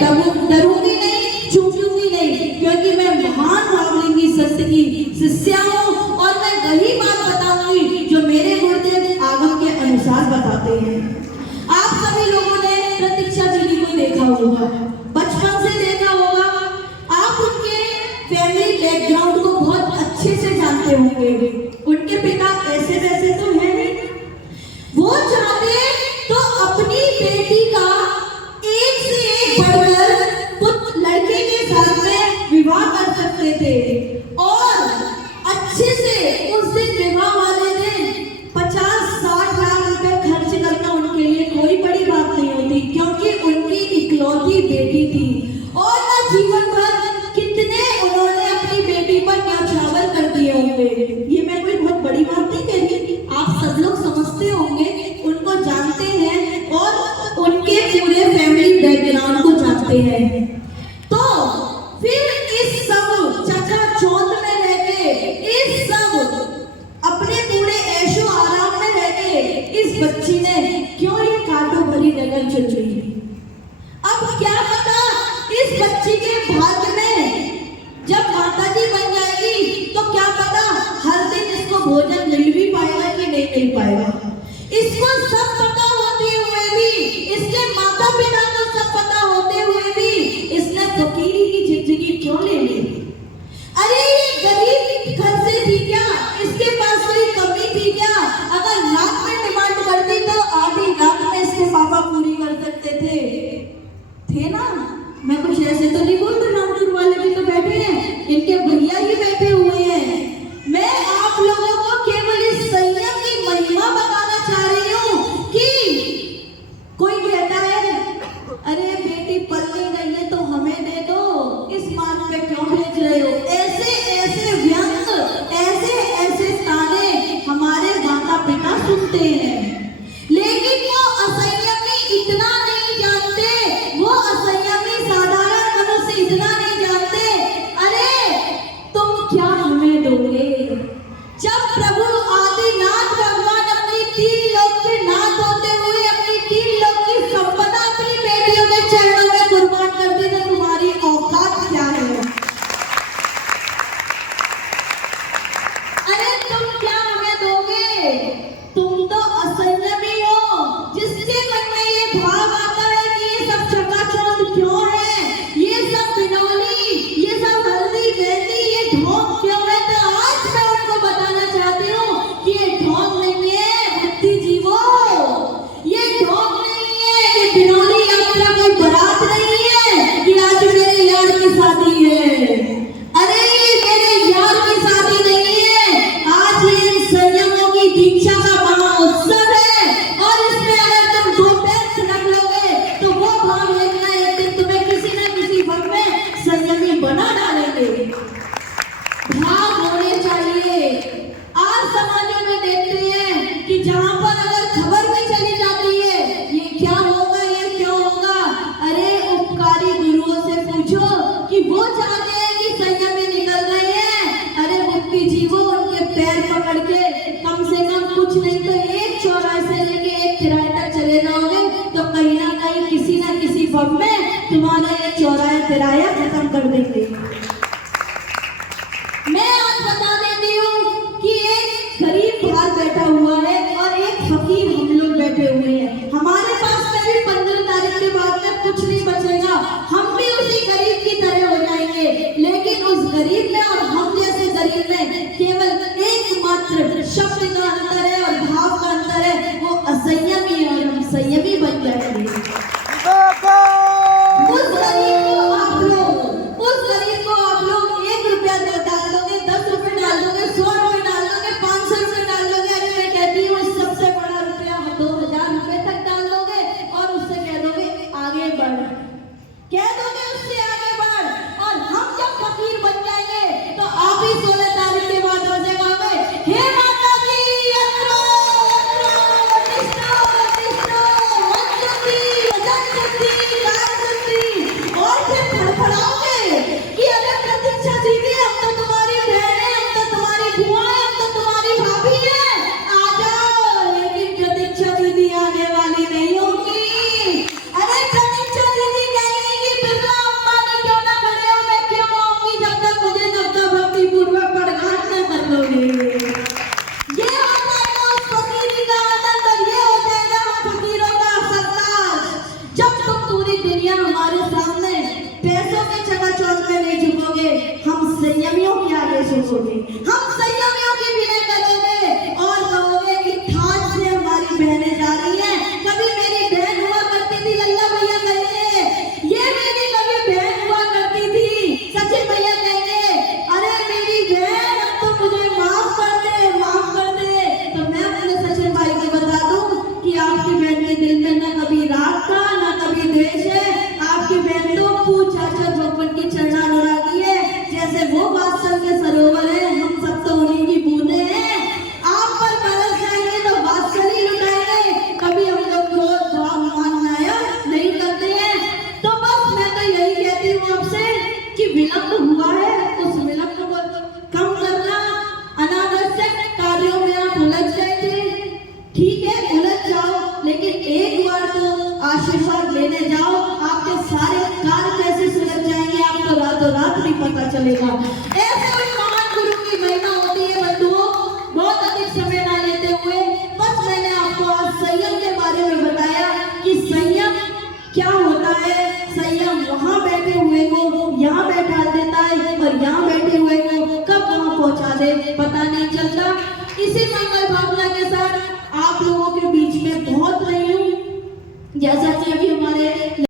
डरूंगी नहीं, चूकूंगी नहीं, क्योंकि मैं महान भावलिंगी सत्य की शिष्या हूँ और मैं वही बात बताऊंगी जो मेरे गुरुदेव आगम के अनुसार बताते हैं। आप सभी लोगों ने प्रतीक्षा दीदी को देखा होगा, बचपन से देखा होगा, आप उनके फैमिली बैकग्राउंड को बहुत अच्छे से जानते होंगे। उनके पिता ऐसे वैसे तो है नहीं, वो चाहते तो अपनी बेटी का एक से एक बढ़कर लड़के के साथ में विवाह कर सकते थे और अच्छे से उस दिन विवाह वाले दिन 50-60 लाख रुपए खर्च करना उनके लिए कोई बड़ी बात नहीं होती, क्योंकि उनकी इकलौती बेटी थी। और न जीवन भर कितने उन्होंने अपनी बेटी पर न्यौछावर कर दिए होंगे। ये मैं कोई बहुत बड़ी बात नहीं कह रही, आप सब लोग समझते होंगे, उनको जानते हैं और उनके पूरे फैमिली बैकग्राउंड को जानते हैं। तो फिर इस सब चकाचौंध में रहके, इस सब अपने पूरे ऐशो आराम में रहके इस बच्ची ने क्यों ये कांटों भरी नगर चुन ली। अब क्या पता इस बच्ची के भाग्य में जब माता जी बन जाएगी तो क्या पता हर दिन इसको भोजन मिल भी पाएगा कि नहीं मिल पाएगा। इसको सब पता होते हुए भी, इसके माता पिता को सब पता होते हुए भी इसने फकीरी की जिंदगी क्यों ले ली। अरे ये गरीब घर से थी क्या, इसके पास कोई कमी थी क्या? अगर लाख में डिमांड करती तो आधी लाख में इसके पापा पूरी कर सकते थे ना। मैं कुछ ऐसे तो नहीं बोल रही, रामपुर वाले भी तो बैठे हैं, इनके भैया ही बैठे हुए हैं। मैं आप लोगों को केवल इस संयम की महिमा बताना चाह रही हूँ कि कोई कहता है अरे बेटी पल नहीं गई है तो हमें दे दो, इस मार्ग पे क्यों भेज रहे हो। ऐसे ऐसे व्यंग, ऐसे ऐसे ताने हमारे माता पिता सुनते हैं, लेकिन वो असंयमी इतना नहीं जानते, वो असंयमी साधारण मनुष्य इतना नहीं जानते। अरे तुम क्या हमें दोगे? जब प्रभु आदिनाथ भगवान अपनी 3 लोक के नाथ होते हुए अपनी 3 लोक की संपदा अपनी बेटियों के चरणों में कुर्बान कर दी, तो तुम्हारी औकात क्या है? अरे तुम क्या हमें दोगे? तुम तो असंयमी हो, जिसके मन में ये भाव आता है कि ये सब चकाचौंध क्यों है, ये सब बिनौली, ये सब हल्दी मेहंदी, ये ढोंग क्यों है। तो आज मैं उनको बताना चाहती हूँ कि ये ढोंग नहीं है बुद्धिजीवो, ये ढोंग नहीं है, ये बिनौली यात्रा कोई बारात नहीं है कि आज मेरे यार की शादी है। अरे ये मेरे यार की शादी नहीं है, आज ये संयमों की दीक्षा का महाउत्सव है। और इसमें अगर तुम 2 पैर छिड़क लोगे तो वो भाव लेना एक दिन तुम्हें किसी न किसी वक्त में संयमी बना डालेंगे। भाव होने चाहिए। आज समाजों में देखते हैं कि जहां पर अगर खबर भी चली जाती है ये क्या होगा, ये क्यों होगा, अरे उपकारी गुरुओं से पूछो कि वो चाहते हैं कि संयमी निकल रहे हैं। अरे बुद्धिजीवो, उनके पैर पकड़ के कम से कम कुछ नहीं तो एक चौराहे से लेके एक किराए तक चले जाओगे तो कहीं ना कहीं किसी ना किसी वक्त में तुम्हारा ये चौराहा किराया खत्म कर देंगे। मैं आज बता देती हूँ कि एक गरीब बाहर बैठा हुआ है और एक फकीर हम लोग बैठे हुए हैं। हमारे पास में भी 15 तारीख के बाद में कुछ नहीं बचेगा, हम भी उसी गरीब की तरह हो जाएंगे। लेकिन उस गरीब में और हम जैसे गरीब में केवल एकमात्र शब्द का अंतर है और भाव का अंतर है, वो असंयमी है और हम संयमी बन जाएंगे। उस गरीब को आप लोग 1 रुपया डाल दोगे, 10 रुपए डाल दोगे, 100 रुपए डाल दोगे, 500 रुपए डाल दोगे। अरे मैं कहती हूँ सबसे बड़ा रुपया 2000 रुपए तक डाल दोगे और उससे कह दोगे आगे बढ़, कह दोगे उससे आगे बढ़। और हम जब फकीर बन जाएंगे तो आप ही 16 तारीख के बाद हो जाएगा हे माता जी और फिर फड़फड़ाओगे कि अरे प्रतीक्षा दीदी हम तो तुम्हारी बहन है, हम तो तुम्हारी बुआ है, हम तो तुम्हारी भाभी है, आ जाओ। लेकिन प्रतीक्षा दीदी आने वाली नहीं होगी। अरे प्रतीक्षा दीदी कहेंगी कि तुम पूरी दुनिया हमारे सामने पैसों के चकाचौंध में नहीं झुकोगे, हम संयमियों के आगे झुकोगे, हम संयमियों की विनय करोगे और कहोगे कि ठाठ से हमारी बहनें जा रही हैं। कभी मेरी बहन हुआ करती थी, लल्ला भैया कहेंगे, ये मेरी कभी बहन हुआ करती थी, सचिन भैया कहेंगे, अरे मेरी बहन अब तो मुझे माफ कर दे, माफ कर दे। तो मैं अपने सचिन भाई को बता दूं कि आपकी बहन के दिल में ना कभी राग था ना कभी द्वेष है। आपकी बहन तो पूछ चाचा भगवान की चरणानुरागी है, जैसे वो वात्सल के सरोवर है, हम सब तो उन्हीं की बूंदे हैं। आप पर बरस जाएंगे तो वात्सल ही लुटाएंगे, कभी हम लोग क्रोध भाव माननाया नहीं करते हैं। तो बस मैं तो यही कहती हूँ आपसे कि विलंब हुआ है, उस विलंब को कम करना। अनावश्यक कार्यों में आप उलझ गए थे, ठीक है उलझ जाओ, लेकिन एक बार तो आशीर्वाद लेने जाओ, आपके सारे कार्य कैसे सुलझ जाएंगे आपको रातों रात नहीं पता चलेगा। ऐसे कोई महान गुरु की महिमा होती है बंधुओं। बहुत अधिक समय ना लेते हुए बस मैंने आपको आज संयम के बारे में बताया कि संयम क्या होता है। संयम वहां बैठे हुए को यहाँ बैठा देता है और यहाँ बैठे हुए को कब वहां पहुंचा दे पता नहीं चलता। इसी मंगल भावना के साथ आप लोगों के बीच में बहुत रही हूँ, जैसा कि अभी हमारे